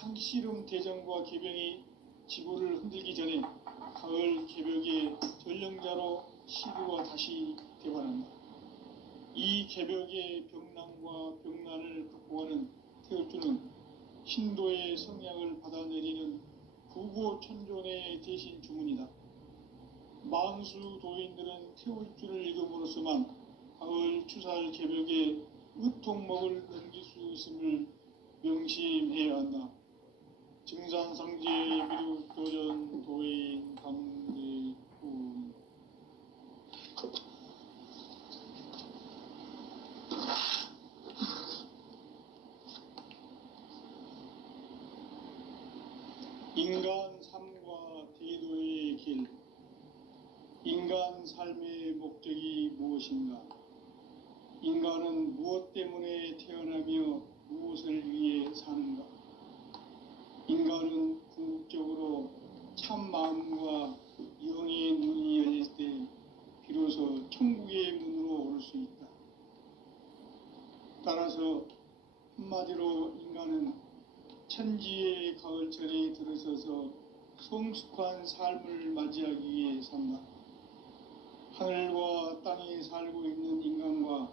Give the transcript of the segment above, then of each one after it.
상시름 대전과 개병이 지구를 흔들기 전에 가을 개벽의 전령자로 시류가 다시 대반한다. 이 개벽의 병난과 병난을 극복하는 태울주는 신도의 성향을 받아내리는 구고천존의 대신 주문이다. 만수 도인들은 태울주를 읽음으로써만 가을 추살 개벽의 으통목을 넘길 수 있음을 명심해야 한다. 증산상제 미륵도전 도인 강대군. 인간 삶과 대도의 길. 인간 삶의 목적이 무엇인가? 인간은 무엇 때문에 태어나며 무엇을 위해 사는가? 인간은 궁극적으로 참 마음과 영의 눈이 열릴 때 비로소 천국의 문으로 올 수 있다. 따라서 한마디로 인간은 천지의 가을철에 들어서서 성숙한 삶을 맞이하기 위해 산다. 하늘과 땅에 살고 있는 인간과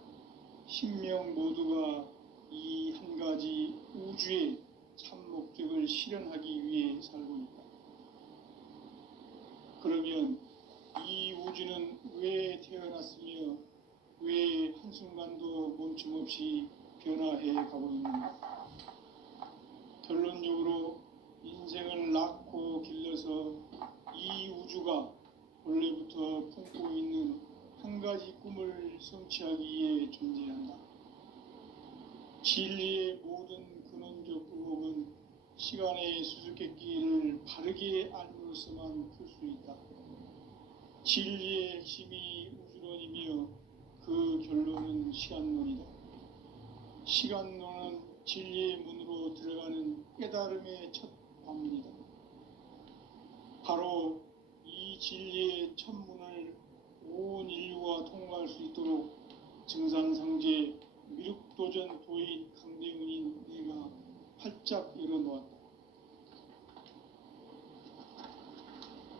신명 모두가 이 한 가지 우주의 참 목적을 실현하기 위해 살고 있다. 그러면 이 우주는 왜 태어났으며 왜 한순간도 멈춤없이 변화해 가고 있는가? 결론적으로 인생을 낳고 길러서 이 우주가 원래부터 품고 있는 한 가지 꿈을 성취하기 위해 존재한다. 진리의 모든 근원적 의혹은 시간의 수수께끼를 바르게 알므로써만 풀 수 있다. 진리의 핵심이 우주론이며 그 결론은 시간론이다. 시간론은 진리의 문으로 들어가는 깨달음의 첫 관문이다. 바로 이 진리의 첫 문을 온 인류가 통과할 수 있도록 증산상제 미륵도전 도인 강대훈인 내가 활짝 열어놓았다.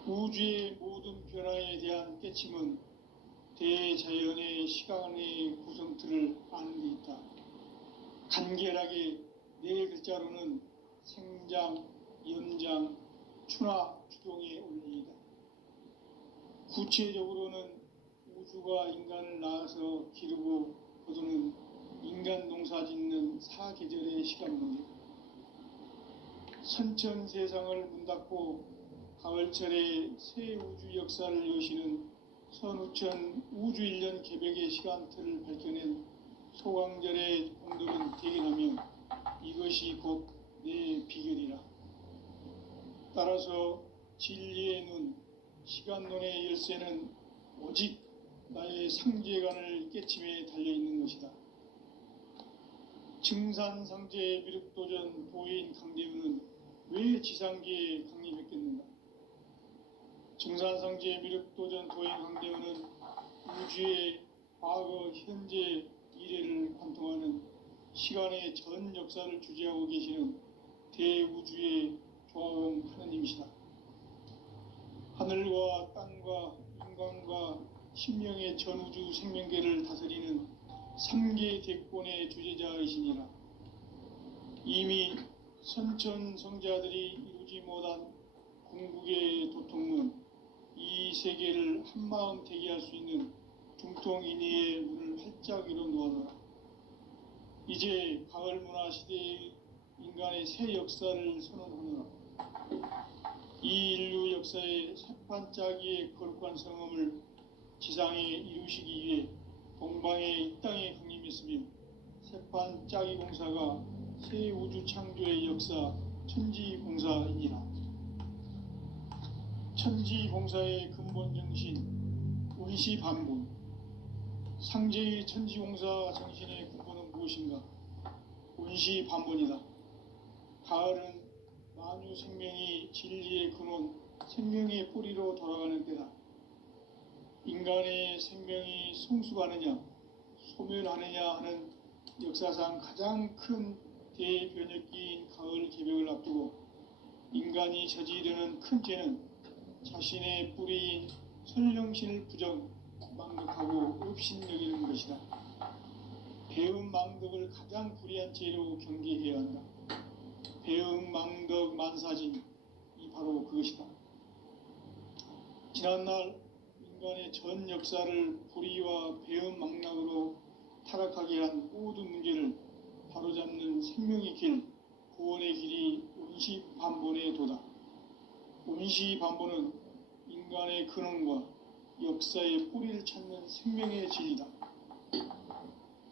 우주의 모든 변화에 대한 깨침은 대자연의 시간의 구성틀을 아는 데 있다. 간결하게 네 글자로는 생장, 연장, 추나 추동의 원리이다. 구체적으로는 우주가 인간을 낳아서 기르고 거두는 인간 농사 짓는 사계절의 시간론이다. 선천 세상을 문 닫고 가을철에 새 우주 역사를 여시는 선우천 우주일년 개벽의 시간틀을 밝혀낸 소강절의 공덕은 대견하며 이것이 곧 내 비결이라. 따라서 진리의 눈, 시간론의 열쇠는 오직 나의 상제관을 깨침에 달려있는 것이다. 증산상제 미륵도전 도인 강대훈은 왜 지상계에 강림했겠는가? 증산상제 미륵도전 도인 강대훈은 우주의 과거, 현재, 미래를 관통하는 시간의 전 역사를 주재하고 계시는 대우주의 조화음 하느님이시다. 하늘과 땅과 인간과 신명의 전우주 생명계를 다스리는 3계 대권의 주재자이시니라. 이미 선천성자들이 이루지 못한 궁극의 도통문, 이 세계를 한마음 되게 할 수 있는 중통인의의 문을 활짝 열어놓아라. 이제 가을 문화 시대의 인간의 새 역사를 선언하노라. 이 인류 역사의 새반짝이의 거룩한 성음을 지상에 이루시기 위해 동방의 이 땅에 강림했으며 새반짝이 공사가 새 우주 창조의 역사 천지공사이니라. 천지공사의 근본 정신 운시반본. 상제의 천지공사 정신의 근본은 무엇인가? 운시반본이다. 가을은 만유 생명이 진리의 근원, 생명의 뿌리로 돌아가는 때다. 인간의 생명이 성숙하느냐, 소멸하느냐 하는 역사상 가장 큰 대변혁기인 가을 개벽을 앞두고 인간이 저지르는 큰 죄는 자신의 뿌리인 선령신을 망덕하고 업신여기는 것이다. 배음 망덕을 가장 불의한 죄로 경계해야 한다. 배음 망덕 만사진이 바로 그것이다. 지난날 인간의 전 역사를 불의와 배음 망락으로 타락하게 한 모든 문제를 바로잡는 생명의 길, 구원의 길이 운시반본의 도다. 운시반본은 인간의 근원과 역사의 뿌리를 찾는 생명의 진리다.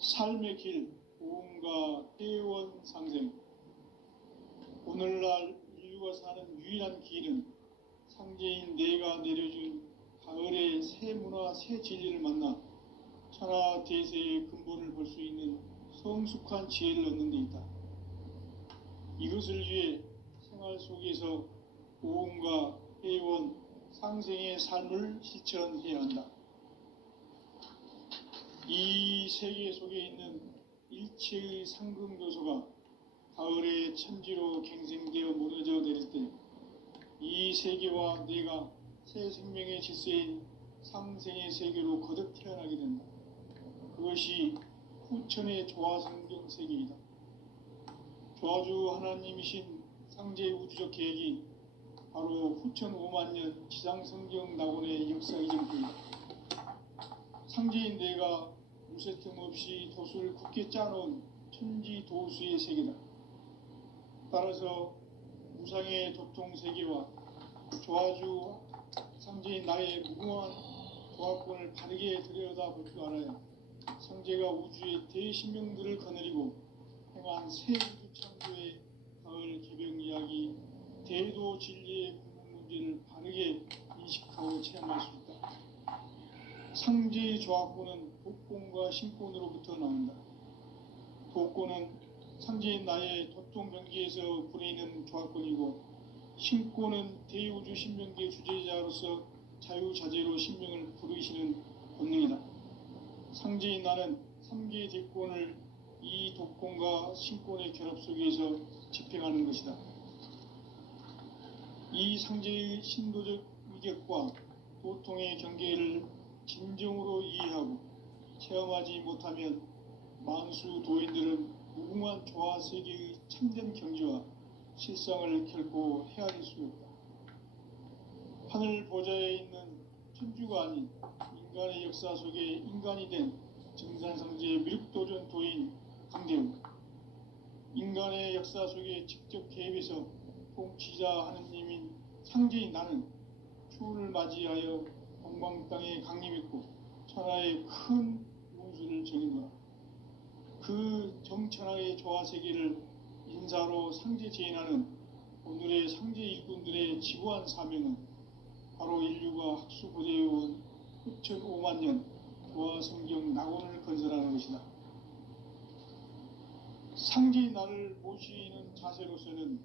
삶의 길, 오음과 회원 상생. 오늘날 인류가 사는 유일한 길은 상제인 내가 내려준 가을의 새 문화, 새 진리를 만나 천하 대세의 근본을 볼 수 있는 성숙한 지혜를 얻는 데 있다. 이것을 위해 생활 속에서 오음과 회원, 상생의 삶을 실천해야 한다. 이 세계 속에 있는 일체의 상금 요소가 가을의 천지로 갱생되어 무너져 내릴 때 이 세계와 내가 새 생명의 질서인 상생의 세계로 거듭 태어나게 된다. 그것이 후천의 조화성경 세계이다. 조화주 하나님이신 상제 우주적 계획이 바로 후천 5만년 지상성경 낙원의 역사이전 때이다. 상제인 내가 무쇠 틈 없이 도수를 굳게 짜놓은 천지 도수의 세계다. 따라서 무상의 도통 세계와 조화주 상제인 나의 무궁한 조화권을 바르게 들여다볼 줄 알아야 상제가 우주의 대신명들을 거느리고 행한 새 우주 창조의 가을 개병 이야기, 대도 진리의 궁극 문제를 바르게 인식하고 체험할 수 있다. 상제의 조화권은 독권과 신권으로부터 나온다. 독권은 상제인 나의 도통 경계에서 부리는 조화권이고, 신권은 대우주 신명계 주제자로서 자유자재로 신명을 부르시는 본능이다. 상제인 나는 3개 대권을 이 독권과 신권의 결합 속에서 집행하는 것이다. 이 상제의 신도적 위격과 도통의 경계를 진정으로 이해하고 체험하지 못하면 만수 도인들은 무궁한 조화 세계의 참된 경지와 실상을 결코 헤아릴 수 없다. 하늘 보좌에 있는 천주가 아닌 인간의 역사 속에 인간이 된 정산상제의 미륵도전 도인 강대우, 인간의 역사 속에 직접 개입해서 통치자 하느님인 상제인 나는 추운을 맞이하여 동방 땅에 강림했고 천하의 큰 운수를 정인노라. 그 정천하의 조화세계를 인사로 상제 제인하는 오늘의 상제 일꾼들의 지구한 사명은 바로 인류가 학수고대해온 후천 5만년 조화성경 낙원을 건설하는 것이다. 상제인 나를 모시는 자세로서는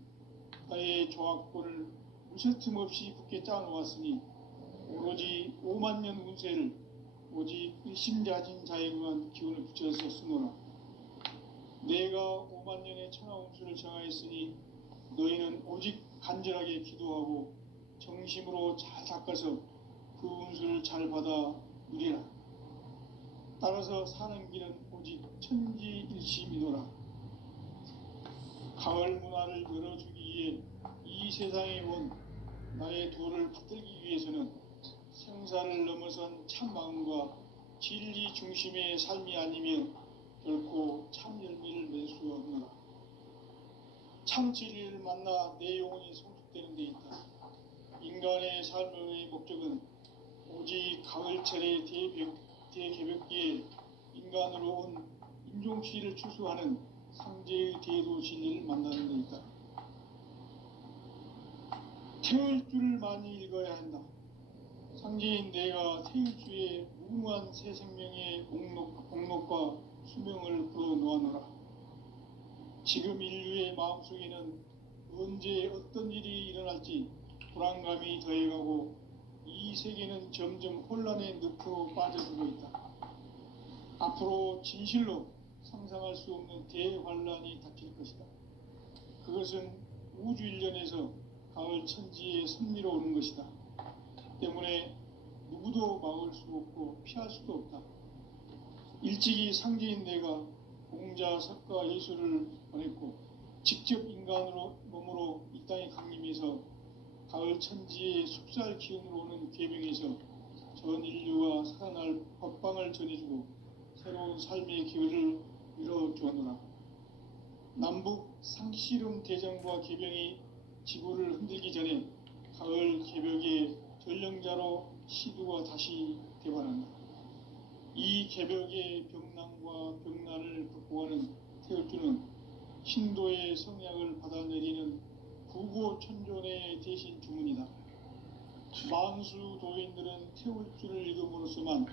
나의 조화권을 무쇠틈 없이 굳게 짜놓았으니 오로지 5만년 운세를 오직 일심자진 자에게만 기운을 붙여서 쓰노라. 내가 5만년의 천하 운수를 정하였으니 너희는 오직 간절하게 기도하고 정심으로 잘 닦아서 그 운수를 잘 받아 누리라. 따라서 사는 길은 오직 천지일심이노라. 가을 문화를 열어주기 위해 이 세상에 온 나의 도를 받들기 위해서는 생사를 넘어선 참 마음과 진리 중심의 삶이 아니면 결코 참 열매를 맺을 수 없노라. 참 진리를 만나 내 영혼이 성숙되는 데 있다. 인간의 삶의 목적은 오직 가을철의 대개벽기에 인간으로 온 인종치를 추수하는 상제의 대도 진리를 만나는 데 있다. 태일주를 많이 읽어야 한다. 상제인 내가 태일주의 무궁한 새 생명의 목록과 수명을 불어놓아노라. 지금 인류의 마음속에는 언제 어떤 일이 일어날지 불안감이 더해가고 이 세계는 점점 혼란의 늪으로 빠져들고 있다. 앞으로 진실로 상상할 수 없는 대환란이 닥칠 것이다. 그것은 우주 일련에서 가을 천지의 섭리로 오는 것이다. 때문에 누구도 막을 수 없고 피할 수도 없다. 일찍이 상제인 내가 공자, 석가, 예수를 보냈고 직접 인간으로 몸으로 이 땅에 강림해서 가을 천지의 숲살 기운으로 오는 계명에서 전 인류가 살아날 법방을 전해주고 새로운 삶의 기회를 열어주었노라. 남북 상씨름 대전과 계병이 지구를 흔들기 전에 가을 개벽의 전령자로 시두가 다시 대발한다. 이 개벽의 병난과 병난을 극복하는 태울주는 신도의 성약을 받아내리는 구고천존의 대신 주문이다. 만수 도인들은 태울주를 읽음으로써만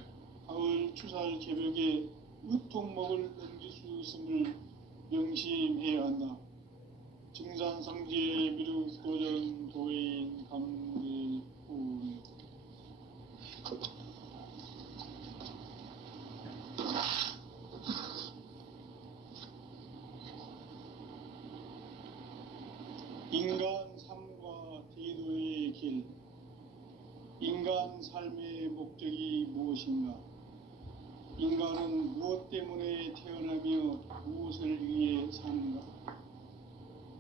가을 추살 개벽의 으통목을 넘길 수 있음을 명심해야 한다. 증산상제 미륵도전 도인 강대훈. 인간 삶과 대도의 길. 인간 삶의 목적이 무엇인가? 인간은 무엇 때문에 태어나며 무엇을 위해 사는가?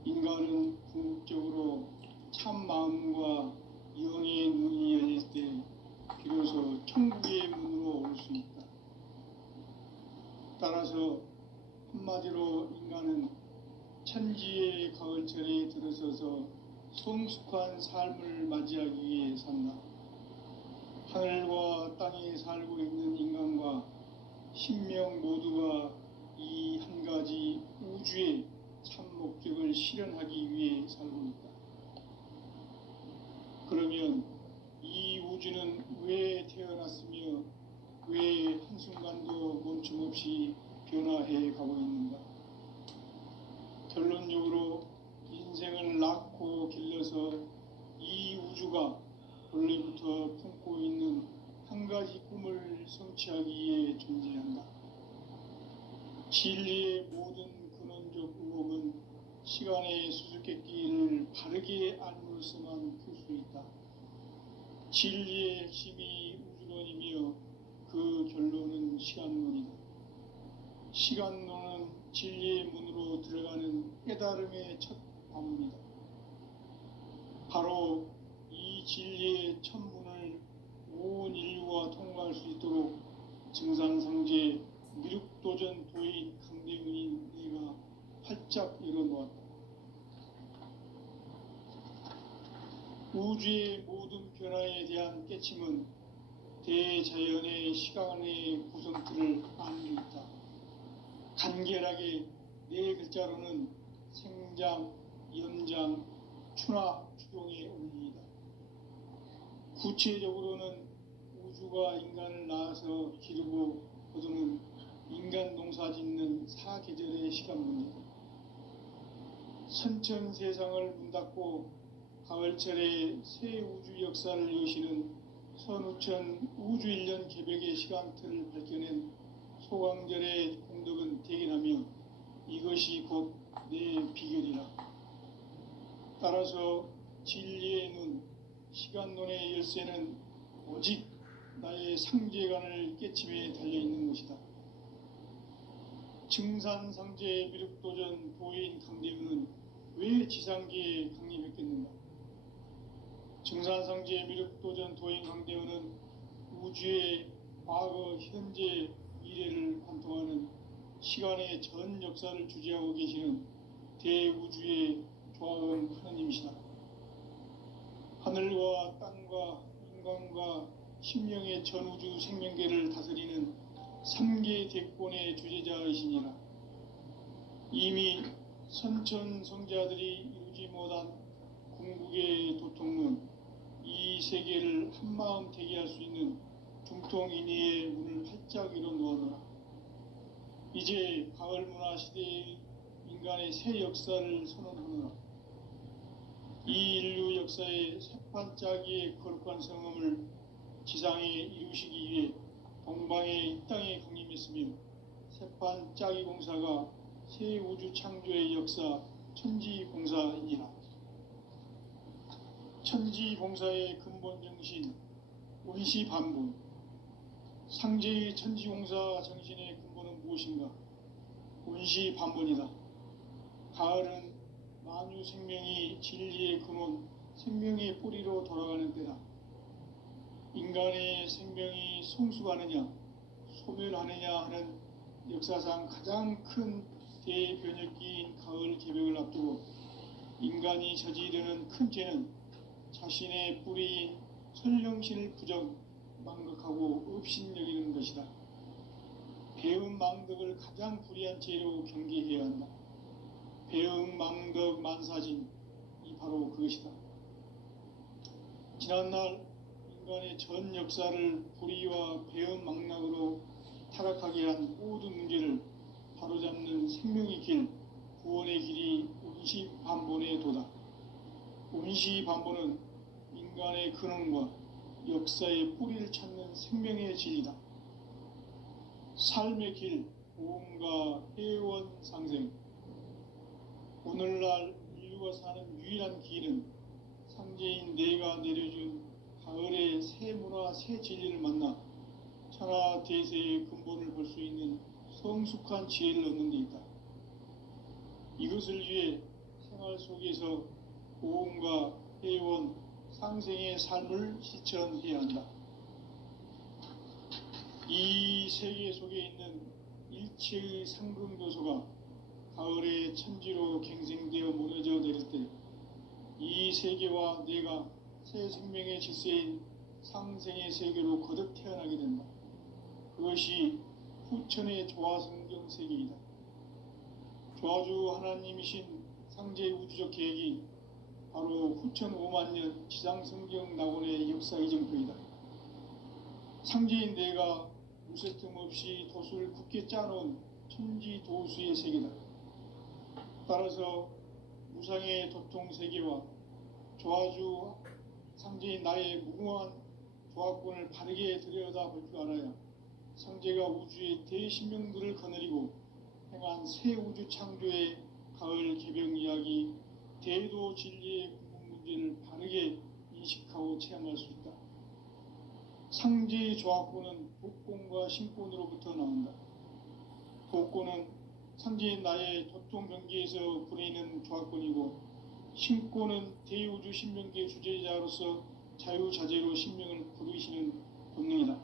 인간은 궁극적으로 참 마음과 영의 눈이 열릴 때 비로소 천국의 문으로 올 수 있다. 따라서 한마디로 인간은 천지의 가을철에 들어서서 성숙한 삶을 맞이하기 위해 산다. 하늘과 땅에 살고 있는 인간과 신명 모두가 이 한 가지 우주의 참 목적을 실현하기 위해 살고 있다. 그러면 이 우주는 왜 태어났으며 왜 한순간도 멈춤없이 변화해 가고 있는가? 결론적으로 인생을 낳고 길러서 이 우주가 원래부터 품고 있는 한 가지 꿈을 성취하기 위해 존재한다. 진리의 모든 근원적 의혹은 시간의 수수께끼를 바르게 알므로서만 풀 수 있다. 진리의 핵심이 우주론이며 그 결론은 시간론이다. 시간론은 진리의 문으로 들어가는 깨달음의 첫 관문이다. 바로 이 진리의 첫 문을 온 인류가 통과할 수 있도록 증산상제 미륵도전 도인 강대훈인 내가 활짝 열어놓았다. 우주의 모든 변화에 대한 깨침은 대자연의 시간의 구성틀을 아는 데 있다. 간결하게 네 글자로는 생장, 연장, 추나 추동의 원리이다. 구체적으로는 우주가 인간을 낳아서 기르고 거두는 인간 농사 짓는 사계절의 시간 문제다. 선천 세상을 문 닫고 가을철에 새 우주 역사를 여시는 선우천 우주 1년 개벽의 시간틀을 밝혀낸 소강절의 공덕은 대견하며 이것이 곧 내 비결이라. 따라서 진리의 눈, 시간론의 열쇠는 오직 나의 상제관을 깨침에 달려있는 것이다. 증산상제 미륵도전 도인 강대훈은 왜 지상계에 강림했겠는가? 증산상제 미륵도전 도인 강대훈은 우주의 과거, 현재, 미래를 관통하는 시간의 전 역사를 주재하고 계시는 대우주의 조화원 하나님이시다. 하늘과 땅과 인간과 심령의 전우주 생명계를 다스리는 3계 대권의 주재자이시니라. 이미 선천성자들이 이루지 못한 궁극의 도통문, 이 세계를 한마음 되게 할 수 있는 중통인의의 문을 활짝 열어놓아노라. 이제 가을 문화 시대의 인간의 새 역사를 선언하노라. 이 인류 역사의 새판짜기의 거룩한 성음을 지상에 이루시기 위해 동방에 이 땅에 강림했으며 새판짜기 공사가 새 우주 창조의 역사 천지공사이니라. 천지봉사의 근본 정신, 원시반복. 상제의 천지공사 정신의 근본은 무엇인가? 원시반복이다. 가을은 만유 생명이 진리의 근원, 생명의 뿌리로 돌아가는 때다. 인간의 생명이 성숙하느냐, 소멸하느냐 하는 역사상 가장 큰 대변혁기인 가을 개벽을 앞두고 인간이 저지르는 큰 죄는 자신의 뿌리인 선령신을 부정, 망각하고 업신여기는 것이다. 배음 망덕을 가장 불의한 죄로 경계해야 한다. 배음 망덕 만사진, 이 바로 그것이다. 지난날 인간의 전 역사를 불의와 배음 망락으로 타락하게 한 모든 문제를 바로잡는 생명의 길, 구원의 길이 원시반본의 도다. 원시반본은 인간의 근원과 역사의 뿌리를 찾는 생명의 진리다. 삶의 길, 보험과 회원 상생. 오늘날 인류가 사는 유일한 길은 상제인 내가 내려준 가을의 새 문화, 새 진리를 만나 천하 대세의 근본을 볼 수 있는 성숙한 지혜를 얻는 데 있다. 이것을 위해 생활 속에서 보험과 회원, 상생의 삶을 실천해야 한다. 이 세계 속에 있는 일체의 상금도소가 가을의 천지로 갱생되어 무너져 내릴 때 이 세계와 내가 새 생명의 질서인 상생의 세계로 거듭 태어나게 된다. 그것이 후천의 조화성경 세계이다. 조화주 하나님이신 상제의 우주적 계획이 바로 후천 5만 년 지상성경 낙원의 역사 이정표이다. 상제인 내가 무쇠틈 없이 도수를 굳게 짜놓은 천지도수의 세계다. 따라서 무상의 도통 세계와 조화주 상제인 나의 무궁한 조화권을 바르게 들여다볼 줄 알아야 상제가 우주의 대신명들을 거느리고 행한 새 우주 창조의 가을 개벽 이야기, 대도 진리의 궁극 문제를 바르게 인식하고 체험할 수 있다. 상제의 조화권은 복권과 신권으로부터 나온다. 복권은 상제인 나의 도통 경계에서 부리는 조화권이고, 신권은 대우주 신명계 주제자로서 자유자재로 신명을 부르시는 본능이다.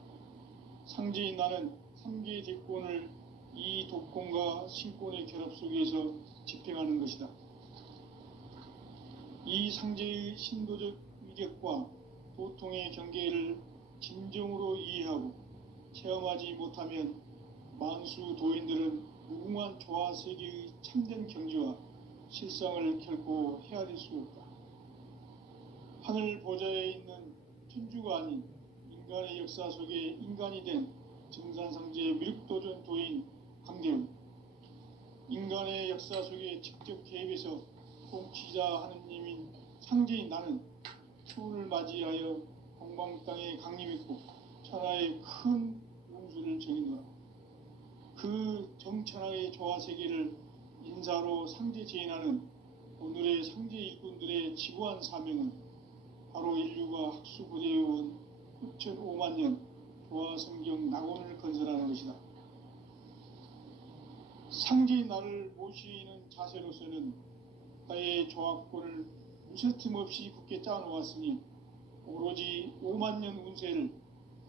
상제인 나는 3개의 대권을 이 도권과 신권의 결합 속에서 집행하는 것이다. 이 상제의 신도적 위력과 도통의 경계를 진정으로 이해하고 체험하지 못하면 만수 도인들은 무궁한 조화 세계의 참된 경지와 실상을 결코 헤아릴 수 없다. 하늘 보좌에 있는 천주가 아닌 인간의 역사 속에 인간이 된 정산상제의 미륵도전 도인 강대훈, 인간의 역사 속에 직접 개입해서 통치자 하느님인 상제인 나는 추운을 맞이하여 동방 땅에 강림했고 천하의 큰 운수를 정인노라. 그 정천하의 조화세계를 인사로 상제 제인하는 오늘의 상제 일꾼들의 지구한 사명은 바로 인류가 학수고대해온 후천 5만 년 조화성경 낙원을 건설하는 것이다. 상제인 나를 모시는 자세로서는 나의 조화권을 무쇠틈 없이 굳게 짜놓았으니 오로지 5만 년 운세를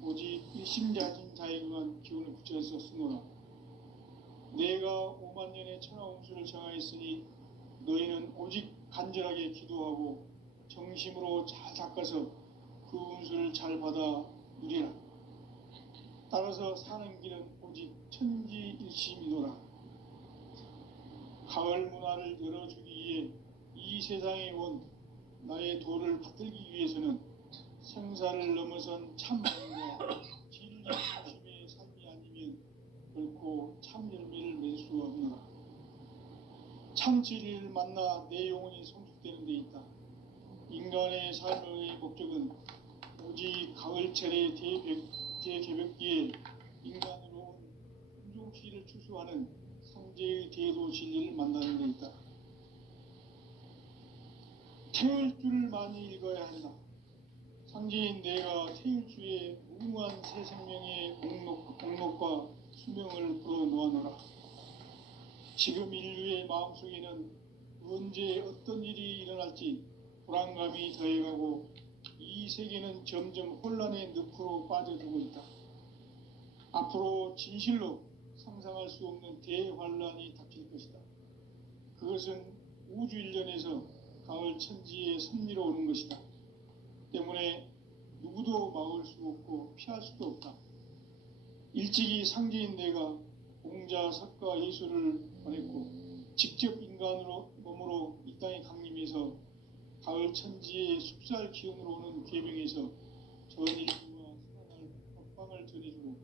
오직 일심자진 자에게만 기운을 붙여서 쓰노라. 내가 5만 년의 천하 운수를 정하였으니 너희는 오직 간절하게 기도하고 정심으로 잘 닦아서 그 운수를 잘 받아 누리라. 따라서 사는 길은 오직 천지일심이노라. 가을 문화를 열어주기 위해 이 세상에 온 나의 도를 받들기 위해서는 생사를 넘어선 참마음과 진리 중심의 삶이 아니면 결코 참 열매를 맺을 수 없노라. 참 진리를 만나 내 영혼이 성숙되는 데 있다. 인간의 삶의 목적은 오직 가을철의 대개벽기에 인간으로 온 hun종시를 추수하는 상제의 대도 진리를 만나는 데 있다. 태울 줄을 많이 읽어야 한다. 상제인 내가 태울 주의 무궁한 새 생명의 공록과 수명을 불어놓아노라. 지금 인류의 마음속에는 언제 어떤 일이 일어날지 불안감이 더해가고 이 세계는 점점 혼란의 늪으로 빠져들고 있다. 앞으로 진실로 상상할 수 없는 대환란이 닥칠 것이다. 그것은 우주 일련에서 가을 천지의 섭리로 오는 것이다. 때문에 누구도 막을 수 없고 피할 수도 없다. 일찍이 상제인 내가 공자, 석가, 예수를 보냈고 직접 인간으로 몸으로 이 땅에 강림해서 가을 천지의 숲살 기운으로 오는 계명에서 전 인류와 살아날 법방을 전해주고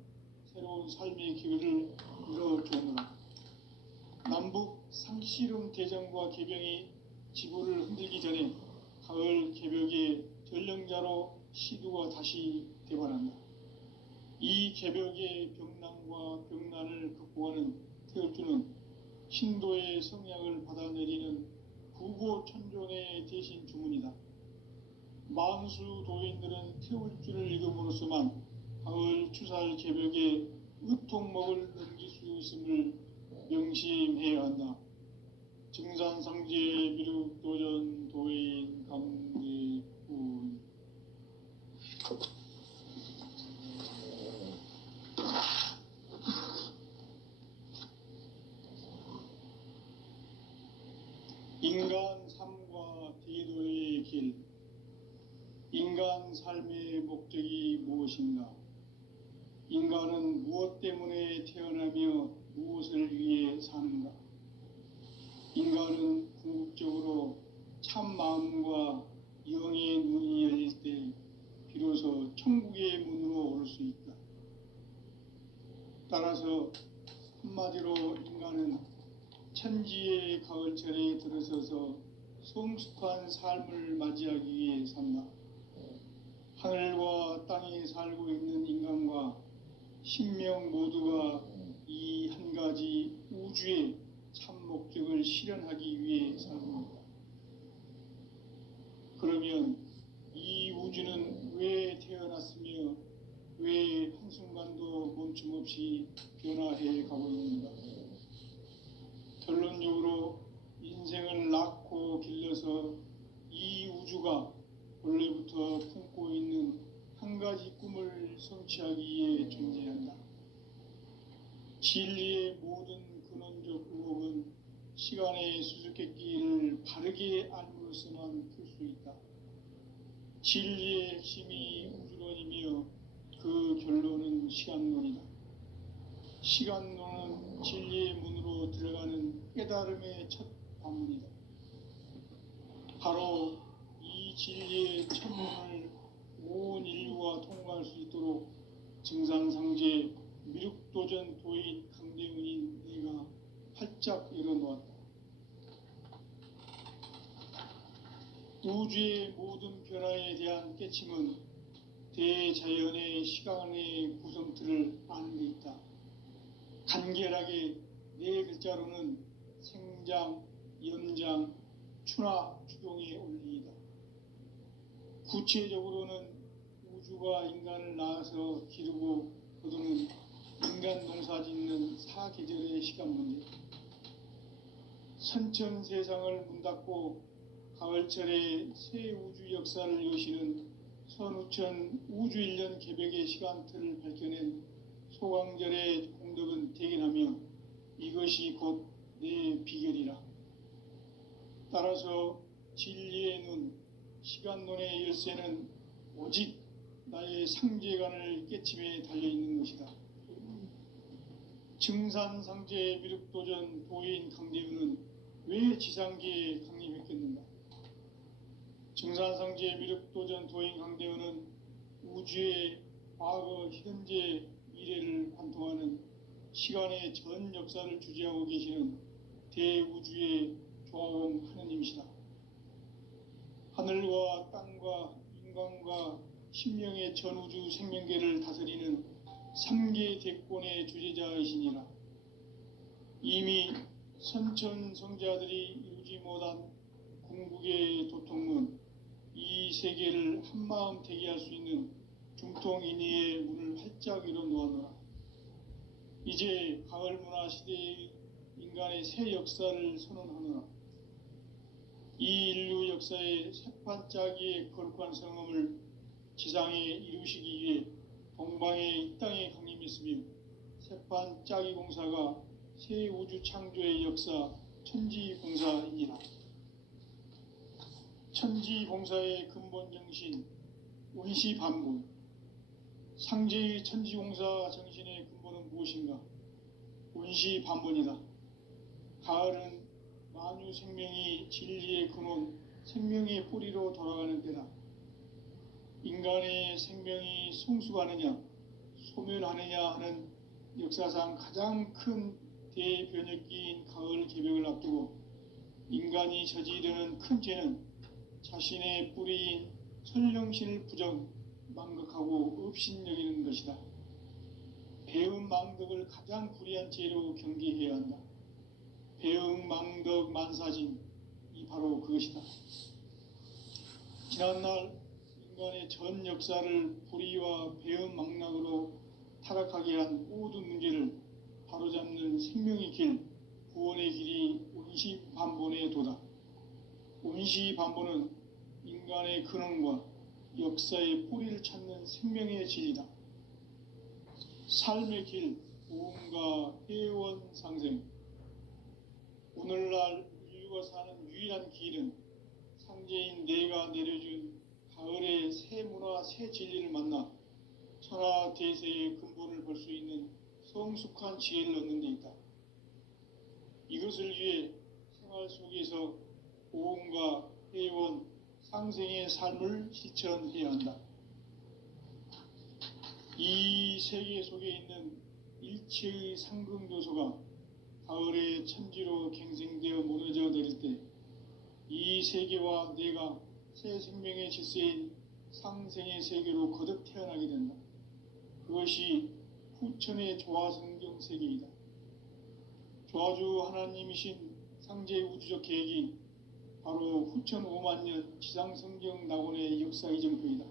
새로운 삶의 길을 열어주노라. 남북 상씨름 대전과 개병이 지구를 흔들기 전에 가을 개벽의 전령자로 시두가 다시 되관한다. 이 개벽의 병난과 병난을 극복하는 태울주는 신도의 성약을 받아내리는 구고천존의 대신 주문이다. 만수 도인들은 태울주를 읽음으로써만 가을 추살 개벽의 으통목을 넘길 수 있음을 명심해야 한다. 증산상제 미륵도전 도인 강대군. 인간 삶과 대도의 길. 인간 삶의 목적이 무엇인가? 인간은 무엇 때문에 태어나며 무엇을 위해 사는가? 인간은 궁극적으로 참 마음과 영의 눈이 열릴 때 비로소 천국의 문으로 올 수 있다. 따라서 한마디로 인간은 천지의 가을철에 들어서서 성숙한 삶을 맞이하기 위해 산다. 하늘과 땅에 살고 있는 인간과 신명 모두가 이 한 가지 우주의 참 목적을 실현하기 위해 살고 있다. 그러면 이 우주는 왜 태어났으며 왜 한순간도 멈춤없이 변화해 가고 있는가? 결론적으로 인생을 낳고 길러서 이 우주가 원래부터 품고 있는 한 가지 꿈을 성취하기 위해 존재한다. 진리의 모든 근원적 의혹은 시간의 수수께끼를 바르게 알므로서만 풀 수 있다. 진리의 핵심이 우주론이며 그 결론은 시간론이다. 시간론은 진리의 문으로 들어가는 깨달음의 첫 관문이다. 바로 이 진리의 첫 문을 온 인류가 통과할 수 있도록 증산상제 미륵도전 도인 강대훈인 내가 활짝 열어놓았다. 우주의 모든 변화에 대한 깨침은 대자연의 시간의 구성틀을 아는 데 있다. 간결하게 네 글자로는 생장, 연장, 추나 추동의 원리이다. 구체적으로는 우주가 인간을 낳아서 기르고 거두는 인간 농사 짓는 사계절의 시간 문제. 선천 세상을 문 닫고 가을철에 새 우주 역사를 여시는 선우천 우주일년 개벽의 시간틀을 밝혀낸 소강절의 공덕은 대견하며 이것이 곧 내 비결이라. 따라서 진리의 눈, 시간론의 열쇠는 오직 나의 상제관을 깨침에 달려있는 것이다. 증산상제 미륵도전 도인 강대훈은 왜 지상계에 강림했겠는가? 증산상제 미륵도전 도인 강대훈은 우주의 과거, 현재, 미래를 관통하는 시간의 전 역사를 주재하고 계시는 대우주의 조화원 하느님이시다. 하늘과 땅과 인간과 신명의 전우주 생명계를 다스리는 3계 대권의 주재자이시니라. 이미 선천성자들이 이루지 못한 궁극의 도통문, 이 세계를 한마음 되게 할 수 있는 중통인의의 문을 활짝 열어 놓았노라. 이제 가을 문화 시대의 인간의 새 역사를 선언하노라. 이 인류 역사의 새판짜기의 거룩한 성음을 지상에 이루시기 위해 동방의 이 땅에 강림했으며 새판짜기 공사가 새 우주 창조의 역사 천지봉사이니라. 천지봉사의 근본 정신 운시반본. 상제의 천지공사 정신의 근본은 무엇인가? 운시반본이다. 가을은 만유 생명이 진리의 근원, 생명의 뿌리로 돌아가는 때다. 인간의 생명이 성숙하느냐, 소멸하느냐 하는 역사상 가장 큰 대변혁기인 가을 개벽을 앞두고 인간이 저지르는 큰 죄는 자신의 뿌리인 설령신을 부정, 망극하고 업신여기는 것이다. 배음 망덕을 가장 불의한 죄로 경계해야 한다. 배음 망덕 만사진, 이 바로 그것이다. 지난날 인간의 전 역사를 불의와 배음 망락으로 타락하게 한 모든 문제를 바로잡는 생명의 길, 구원의 길이 운시반본의 도다. 운시반본은 인간의 근원과 역사의 뿌리를 찾는 생명의 진리다. 삶의 길, 보험과 회원 상생. 오늘날 인류가 사는 유일한 길은 상제인 내가 내려준 가을의 새 문화, 새 진리를 만나 천하 대세의 근본을 볼 수 있는 성숙한 지혜를 얻는 데 있다. 이것을 위해 생활 속에서 보험과 회원, 상생의 삶을 실천해야 한다. 이 세계 속에 있는 일체의 상금 요소가 가을의 천지로 갱생되어 무너져 내릴 때 이 세계와 내가 새 생명의 질서인 상생의 세계로 거듭 태어나게 된다. 그것이 후천의 조화성경 세계이다. 조화주 하나님이신 상제 우주적 계획이 바로 후천 5만 년 지상성경 낙원의 역사 이정표이다.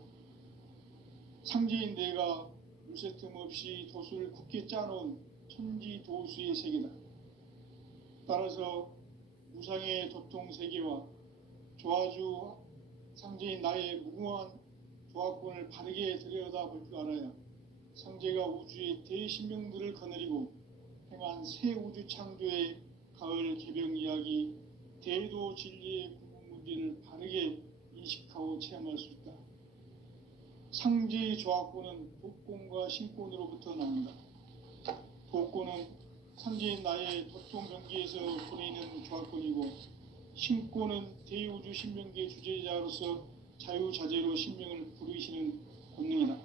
상제인 내가 물새 틈 없이 도수를 굳게 짜놓은 천지도수의 세계다. 따라서 무상의 도통 세계와 조화주 상제인 나의 무궁한 조화권을 바르게 들여다볼 줄 알아야 상제가 우주의 대신명들을 거느리고 행한 새 우주 창조의 가을 개벽 이야기, 대도 진리의 궁극 문제를 바르게 인식하고 체험할 수 있다. 상제의 조화권은 독권과 신권으로부터 나온다. 독권은 상제인 나의 도통 경계에서 보내는 조화권이고, 신권은 대우주 신명계 주제자로서 자유자재로 신명을 부르시는 권능이다.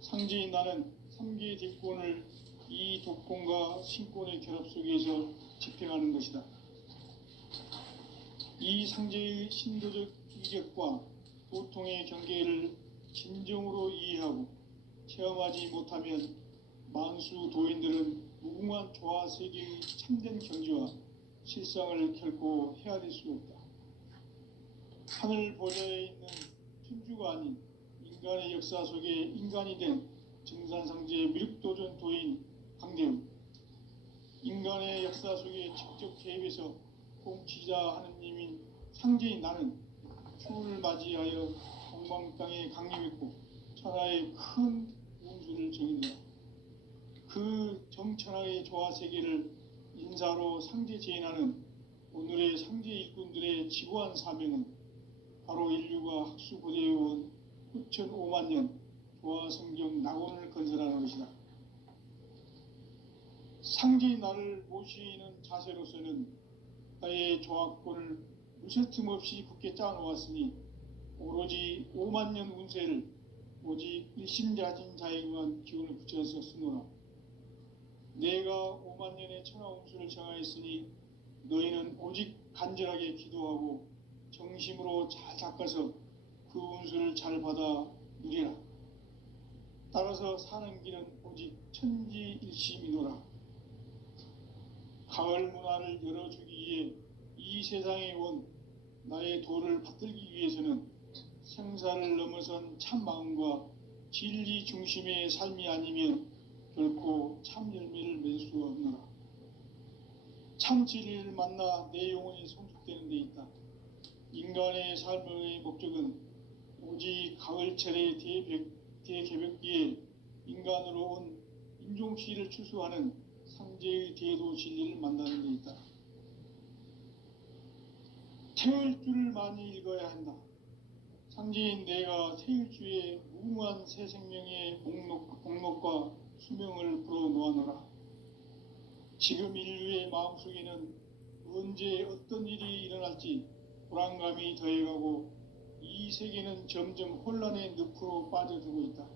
상제인 나는 3개의 뒷권을 이 독권과 신권의 결합 속에서 집행하는 것이다. 이 상제의 신도적 인격과 도통의 경계를 진정으로 이해하고 체험하지 못하면 만수 도인들은 무궁한 조화 세계의 참된 경지와 실상을 결코 헤아릴 수 없다. 하늘 보좌에 있는 천주가 아닌 인간의 역사 속에 인간이 된 정산상제의 미륵도전 도인 강대우, 인간의 역사 속에 직접 개입해서 통치자 하느님인 상제인 나는 추후를 맞이하여 동방 땅에 강림했고 천하의 큰 운수를 정의노라. 그 정천하의 조화 세계를 인사로 상제 제인하는 오늘의 상제 일꾼들의 지구한 사명은 바로 인류가 학수고대해온 후천 5만 년 조화 성경 낙원을 건설하는 것이다. 상제인 나를 모시는 자세로서는 나의 조화권을 무쇠틈 없이 굳게 짜놓았으니 오로지 5만 년 운세를 오직 일심자진 자에게만 기운을 붙여서 쓰노라. 내가 5만 년의 천하 운수를 정하였으니 너희는 오직 간절하게 기도하고 정심으로 잘 닦아서 그 운수를 잘 받아 누리라. 따라서 사는 길은 오직 천지일심이노라. 가을 문화를 열어주기 위해 이 세상에 온 나의 도를 받들기 위해서는 생사를 넘어선 참 마음과 진리 중심의 삶이 아니면 결코 참 열매를 맺을 수 없노라. 참 진리를 만나 내 영혼이 성숙되는 데 있다. 인간의 삶의 목적은 오직 가을철의 대개벽기에 인간으로 온 인종시를 추수하는 상제의 대도 진리를 만나는 데 있다. 태울 줄을 많이 읽어야 한다. 상제인 내가 태울 주의 무모한 새 생명의 목록과 수명을 불어놓아노라. 지금 인류의 마음속에는 언제 어떤 일이 일어날지 불안감이 더해가고 이 세계는 점점 혼란의 늪으로 빠져들고 있다.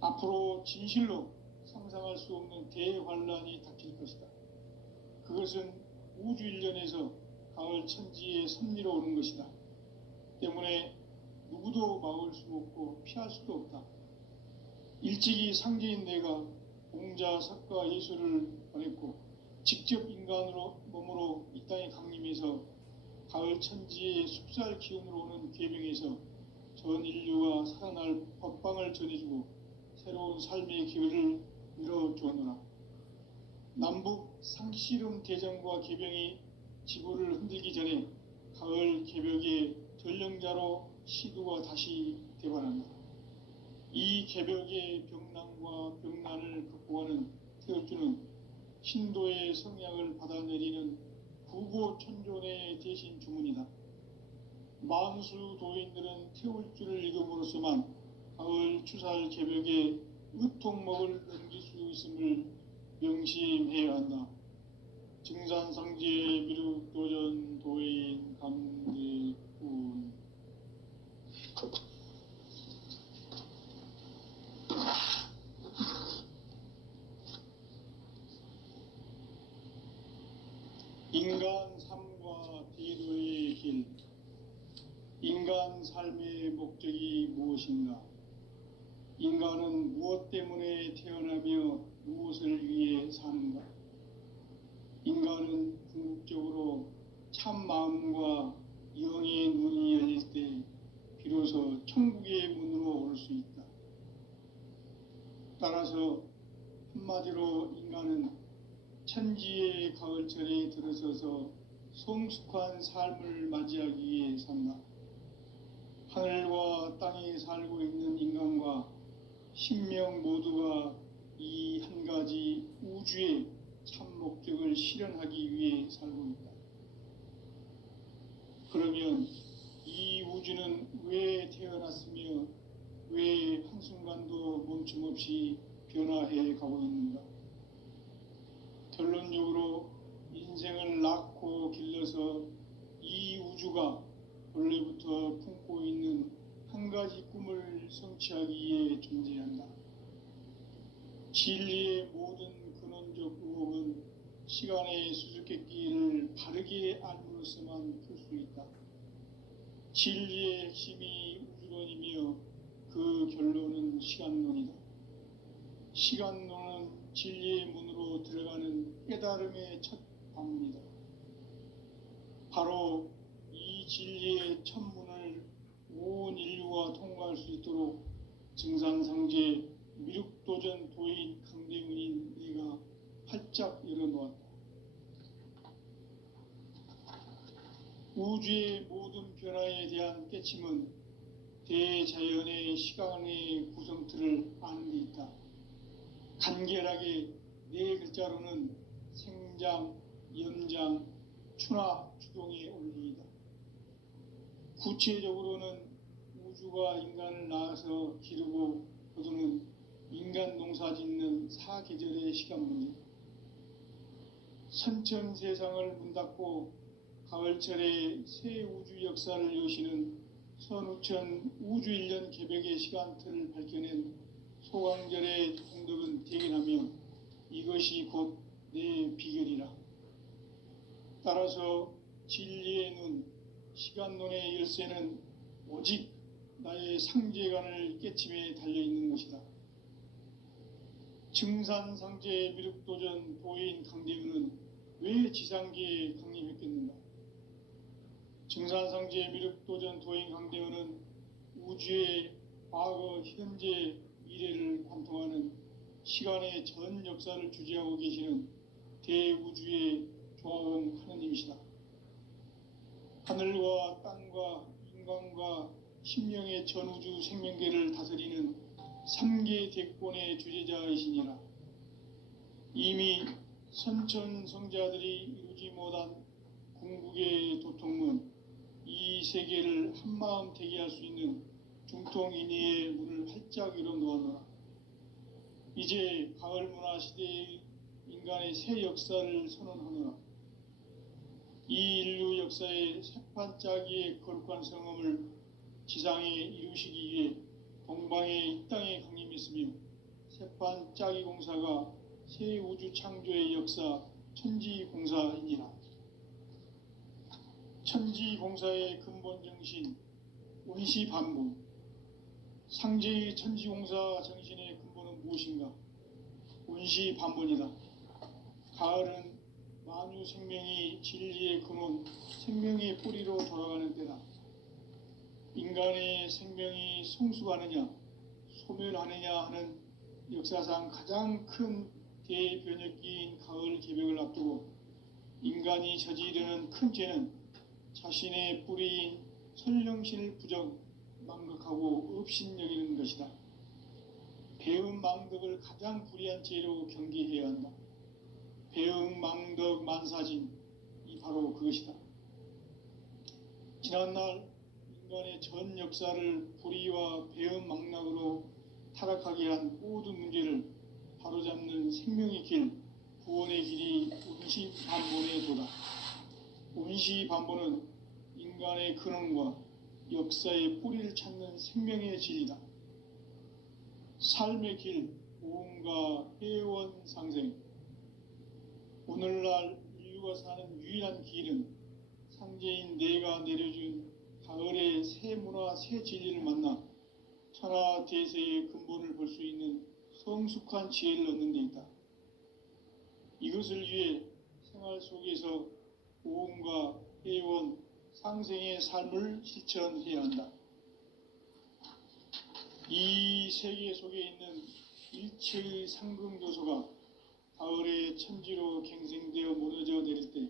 앞으로 진실로 상상할 수 없는 대환란이 닥칠 것이다. 그것은 우주 일련에서 가을 천지의 섭리로 오는 것이다. 때문에 누구도 막을 수 없고 피할 수도 없다. 일찍이 상제인 내가 공자, 석가, 예수를 보냈고 직접 인간으로 몸으로 이 땅에 강림해서 가을 천지의 숲살 기운으로 오는 궤병에서 전 인류가 살아날 법방을 전해주고 새로운 삶의 기회를 열어주었노라. 남북 상씨름 대전과 궤병이 지구를 흔들기 전에 가을 개벽의 전령자로 시두가 다시 대발한다. 이 개벽의 병난과 병난을 극복하는 태울주는 신도의 성향을 받아내리는 구고천존의 대신 주문이다. 만수 도인들은 태울주를 읽음으로써만 가을 추살 개벽의 의통목을 넘길 수 있음을 명심해야 한다. 증산상제 미륵도전 도인 감대군. 인간 삶과 대도의 길. 인간 삶의 목적이 무엇인가? 인간은 무엇 때문에 태어나며 무엇을 위해 사는가? 인간은 궁극적으로 참 마음과 영의 눈이 열릴 때 비로소 천국의 문으로 올 수 있다. 따라서 한마디로 인간은 천지의 가을철에 들어서서 성숙한 삶을 맞이하기 위해 산다. 하늘과 땅에 살고 있는 인간과 신명 모두가 이 한 가지 우주의 참 목적을 실현하기 위해 살고 있다. 그러면 이 우주는 왜 태어났으며 왜 한순간도 멈춤없이 변화해 가고 있는가? 결론적으로 인생을 낳고 길러서 이 우주가 원래부터 품고 있는 한 가지 꿈을 성취하기 위해 존재한다. 진리의 모든 근원적 의혹은 시간의 수수께끼를 바르게 알므로서만 풀 수 있다. 진리의 핵심이 우주론이며 그 결론은 시간론이다. 시간론은 진리의 문으로 들어가는 깨달음의 첫 방문이다. 바로 이 진리의 첫 문을 온 인류가 통과할 수 있도록 증산상제 미륵도전 도인 강대훈인 내가 활짝 열어놓았다. 우주의 모든 변화에 대한 깨침은 대자연의 시간의 구성틀을 아는 데 있다. 간결하게 네 글자로는 생장, 연장, 추나 추동의 원리이다. 구체적으로는 우주가 인간을 낳아서 기르고 거두는 인간 농사 짓는 사계절의 시간 문제. 선천 세상을 문 닫고 가을철에 새 우주 역사를 여시는 선우천 우주 1년 개벽의 시간틀을 밝혀낸 소강절의 공덕은 대견하며 이것이 곧 내 비결이라. 따라서 진리의 눈, 시간론의 열쇠는 오직 나의 상제관을 깨침에 달려있는 것이다. 증산상제 미륵도전 도인 강대훈은 왜 지상계에 강림했겠는가? 증산상제 미륵도전 도인 강대원은 우주의 과거, 현재, 미래를 관통하는 시간의 전 역사를 주재하고 계시는 대우주의 조화원 하느님이시다. 하늘과 땅과 인간과 신명의 전우주 생명계를 다스리는 3계 대권의 주재자이시니라. 이미 선천성자들이 이루지 못한 궁극의 도통문, 이 세계를 한마음 되게 할 수 있는 중통인의의 문을 활짝 열어 놓았노라. 이제 가을 문화 시대의 인간의 새 역사를 선언하노라. 이 인류 역사의 새판짜기의 거룩한 성음을 지상에 이루시기 위해 동방의 이 땅에 강림했으며, 새판짜기 공사가 새 우주 창조의 역사 천지공사이니라. 천지공사의 근본 정신, 운시반복. 상제의 천지공사 정신의 근본은 무엇인가? 운시반복이다. 가을은 만유 생명이 진리의 근원, 생명의 뿌리로 돌아가는 때다. 인간의 생명이 성숙하느냐, 소멸하느냐 하는 역사상 가장 큰 대변혁기인 가을 개벽을 앞두고 인간이 저지르는 큰 죄는 자신의 뿌리인 선령신을 부정, 망극하고 업신여기는 것이다. 배음 망덕을 가장 불의한 죄로 경계해야 한다. 배음 망덕 만사진, 이 바로 그것이다. 지난날 인간의 전 역사를 불의와 배음 망락으로 타락하게 한 모든 문제를 바로잡는 생명의 길, 구원의 길이 운시반본의 도다. 운시반본은 인간의 근원과 역사의 뿌리를 찾는 생명의 진리다. 삶의 길, 오음과 회원 상생. 오늘날 인류가 사는 유일한 길은 상제인 내가 내려준 가을의 새 문화, 새 진리를 만나 천하 대세의 근본을 볼 수 있는 성숙한 지혜를 얻는 데 있다. 이것을 위해 생활 속에서 오음과 회원, 상생의 삶을 실천해야 한다. 이 세계 속에 있는 일체의 상승교소가 가을의 천지로 갱생되어 무너져 내릴 때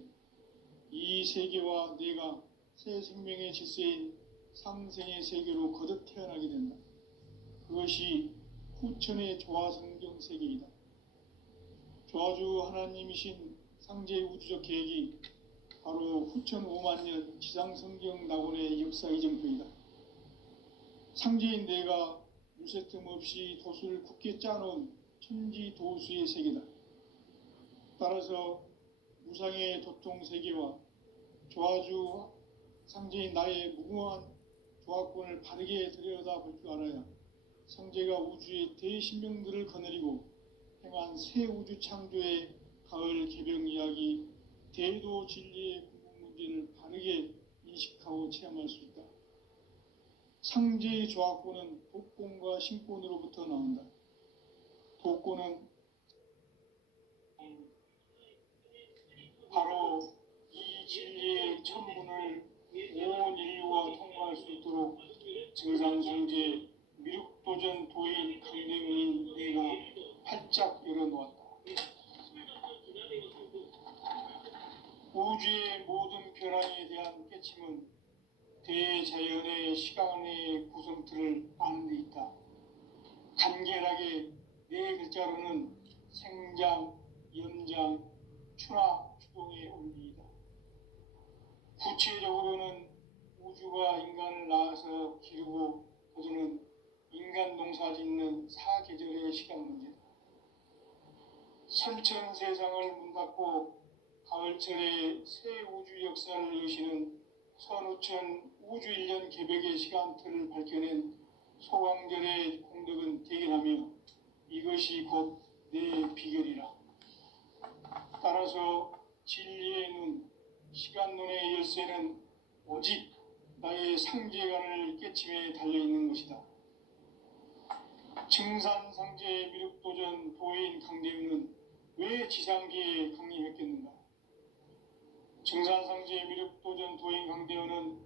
이 세계와 내가 새 생명의 질서인 상생의 세계로 거듭 태어나게 된다. 그것이 후천의 조화성경 세계이다. 조화주 하나님이신 상제 우주적 계획이 바로 후천 5만년 지상성경 낙원의 역사 이정표이다. 상제인 내가 물새 틈 없이 도수를 굳게 짜놓은 천지도수의 세계다. 따라서 무상의 도통 세계와 조화주 상제인 나의 무궁한 조화권을 바르게 들여다볼 줄 알아야 상제가 우주의 대신명들을 거느리고 행한 새 우주 창조의 가을 개병 이야기, 대도 진리의 궁극 문제를 바르게 인식하고 체험할 수 있다. 상제의 조화권은 독권과 신권으로부터 나온다. 독권은 바로 이 진리의 천분을 온 인류가 통과할 수 있도록 증산성제 미륵도전 도인 강대문인 내가 활짝 열어놓았다. 우주의 모든 변화에 대한 깨침은 대자연의 시간의 구성틀을 아는 데 있다. 간결하게 네 글자로는 생장, 연장, 추나 추동의 원리이다. 구체적으로는 우주가 인간을 낳아서 기르고 거두는 인간 농사 짓는 사계절의 시간 문제다. 선천 세상을 문 닫고 가을철에 새 우주 역사를 여시는 선우천 우주 1년 개벽의 시간틀을 밝혀낸 소강절의 공덕은 대견하며 이것이 곧 내 비결이라. 따라서 진리의 눈, 시간눈의 열쇠는 오직 나의 상제관을 깨침에 달려있는 것이다. 증산상제 미륵도전 도인 강대윤은 왜 지상계에 강림했겠는가? 증산상제 미륵도전 도행 강대원은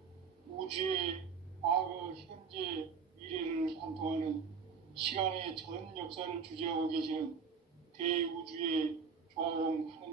우주의 과거, 현재, 미래를 관통하는 시간의 전 역사를 주재하고 계시는 대우주의 조화음 하느님